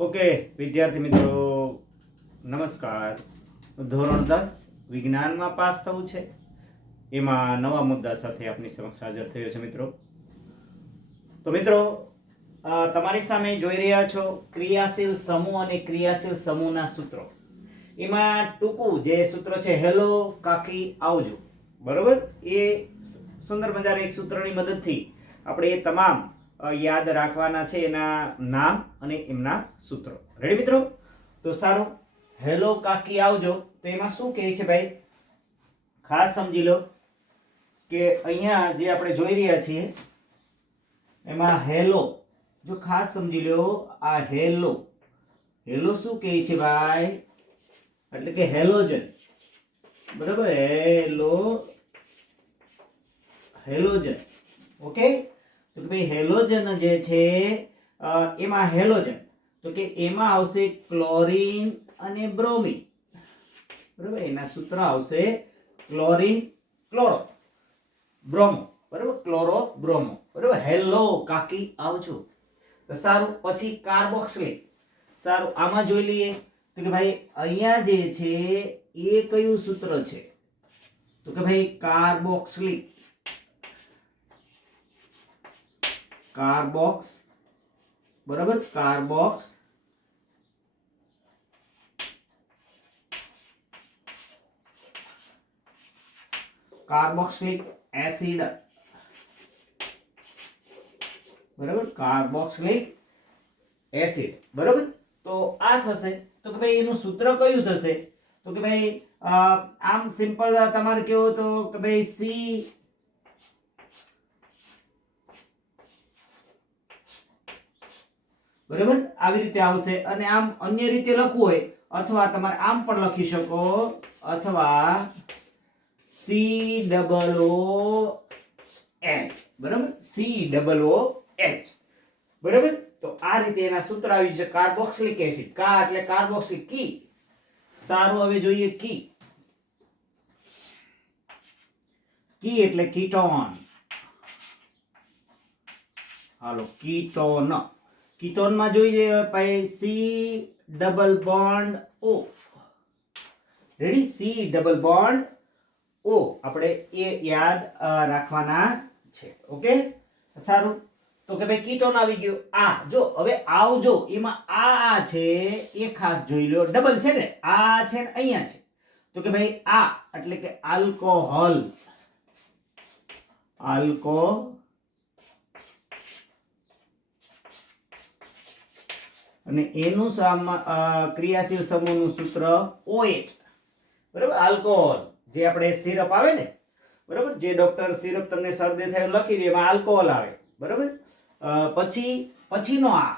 Okay, વિદ્યાર્થી મિત્રો, નમસ્કાર. ધોરણ દસ વિજ્ઞાનમાં પાસ થવું છે. એમાં નવા મુદ્દા સાથે આપની સમક્ષ હાજર થયો છે મિત્રો. તો મિત્રો તમારી સામે જોઈ રહ્યા છો ક્રિયાશીલ સમૂહ અને ક્રિયાશીલ સમૂહના સૂત્રો. એમાં ટૂંકું જે સૂત્ર છે હેલો કાકી, આવજો. બરોબર? એ સુંદર મજાના એક સૂત્રની મદદથી આપણે એ તમામ યાદ રાખવાના છે એના નામ અને એમના સૂત્રો. રેડી મિત્રો? તો સારું. હેલો કાકી, આવજો. તો એમાં શું કહે છે ભાઈ? ખાસ સમજી લો કે અહીંયા જે આપણે જોઈ રહ્યા છીએ, એમાં હેલો જો ખાસ સમજી લો, આ હેલો હેલો શું કહે છે ભાઈ? એટલે કે હેલોજન બરાબર? હેલો હેલોજન ઓકે તો કે ભાઈ હેલોજન જે છે એમાં હેલોજન. તો કે એમાં આવશે ક્લોરિન અને બ્રોમિન. બરાબર? એના સૂત્ર આવશે ક્લોરિન ક્લોરો. બ્રોમો. બરાબર? Chloro bromo. બરાબર? હેલો, કાકી, આવજો. તો સારું, પછી કાર્બોક્સિલિક સારું, આમાં જોઈ લઈએ. તો કે ભાઈ, અહીંયા જે છે, એ કયું સૂત્ર છે? તો કે ભાઈ કાર્બોક્સિલિક કાર્બોક્સ બરાબર? કાર્બોક્સ કાર્બોક્સિલિક એસિડ બરાબર? કાર્બોક્સિલિક એસિડ બરાબર? તો આ થશે. તો કે ભાઈ એનું સૂત્ર કયું થશે? તો કે ભાઈ આમ સિમ્પલ તમારે કેવું તો કે ભાઈ સી બરાબર? આવી રીતે આવશે. અને આમ અન્ય રીતે લખવું હોય, અથવા તમારે આમ પણ લખી શકો, અથવા સી ડબલ ઓ એચ બરાબર? સી ડબલ ઓ એચ બરાબર? તો આ રીતે એના સૂત્ર આવી છે કાર્બોક્સિલિક એસિડ કા એટલે કાર્બોક્સિલિક કી સારું, હવે જોઈએ કી કી એટલે કીટોન હાલો કીટોન કીટોનમાં લે ભાઈ C, double bond, O. Ready C, double bond, O. આપણે એ યાદ રાખવાના છે. ઓકે? સારું. તો કે ભાઈ કીટોન આવી ગયો. આ, જો, હવે આવજો એમાં આ આ છે, એ ખાસ જોઈ લો ડબલ છે ને? આ છે ને અહીંયા છે. તો કે ભાઈ આ, એટલે કે આલ્કોહોલ. આલ્કો અને એનું ક્રિયાશીલ સમૂહનું સૂત્ર ઓએચ બરાબર? આલ્કોહોલ. જે આપણે સિરપ આવે ને, બરાબર? જે ડોક્ટર સિરપ તમને શરદી થાય લખી દે, એમાં આલ્કોહોલ આવે. બરાબર? પછી, પછીનો આ.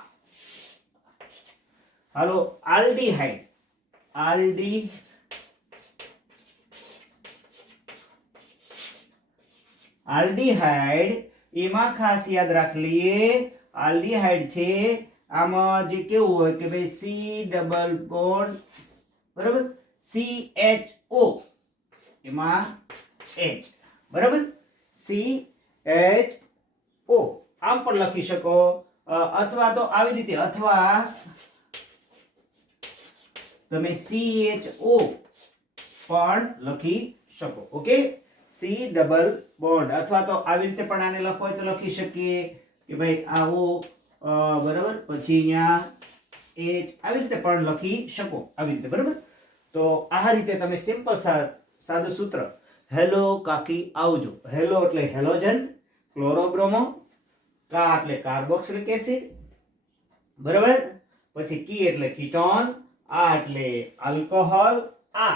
હાલો, આલ્ડીહાઇડ. આલ્ડી આલ્ડીહાઇડ, એમાં ખાસ યાદ રાખ લઈએ આલ્ડીહાઇડ છે આમાં જે કેવું હોય કે ભાઈ સી ડબલ બોન્ડ બરાબર? સી એચ ઓ એમાં એચ બરાબર? સી એચ ઓ આમ પણ લખી શકો. અથવા તો આવી રીતે, અથવા તમે સી એચ ઓ પણ લખી શકો, ઓકે? સી ડબલ બોન્ડ અથવા તો આવી રીતે પણ આને લખો તો લખી શકીએ કે ભાઈ આવો બરાબર? પછી અહીંયા એચ આવી રીતે પણ લખી શકો આવી રીતે, બરાબર? તો આ રીતે તમે સિમ્પલ સાદું સૂત્ર, હેલો કાકી, આવજો. હેલો એટલે હેલોજન ક્લોરોબ્રોમો કા એટલે કાર્બોક્સિલિક એસિડ બરાબર? પછી કી એટલે કીટોન આ એટલે આલ્કોહોલ આ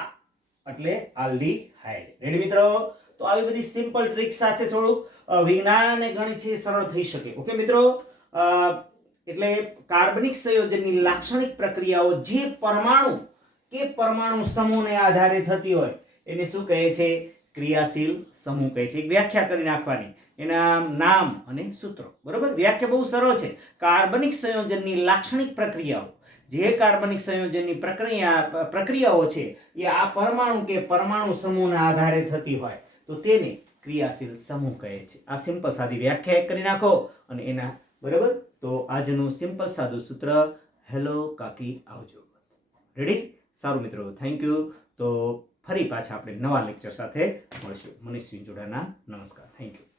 એટલે આલ્ડીહાઇડ રેડી મિત્રો? તો આવી બધી સિમ્પલ ટ્રીક સાથે થોડું વિજ્ઞાન અને ગણિત છે સરળ થઈ શકે. ઓકે મિત્રો? એટલે કાર્બનિક સંયોજનની લાક્ષણિક પ્રક્રિયાઓ જે પરમાણુ કે પરમાણુ સમૂહને આધારે થતી હોય, એને શું કહે છે? ક્રિયાશીલ સમૂહ કહે છે. વ્યાખ્યા કરી નાખવાની. એના નામ અને સૂત્રો. બરોબર? વ્યાખ્યા બહુ સરળ છે. કાર્બનિક સંયોજનની લાક્ષણિક પ્રક્રિયાઓ. જે કાર્બનિક સંયોજનની પ્રક્રિયા, પ્રક્રિયાઓ છે, એ આ પરમાણુ કે પરમાણુ સમૂહના આધારે થતી હોય. તો તેને ક્રિયાશીલ સમૂહ કહે છે. આ સિમ્પલ સાદી વ્યાખ્યા કરી નાખો અને એના બરાબર? તો આજનું સિમ્પલ સાદું સૂત્ર હેલો કાકી, આવજો. રેડી સારું મિત્રો થેન્ક યુ તો ફરી પાછા આપણે નવા લેક્ચર સાથે મળશું. મનીષ જોડાના, નમસ્કાર. Thank you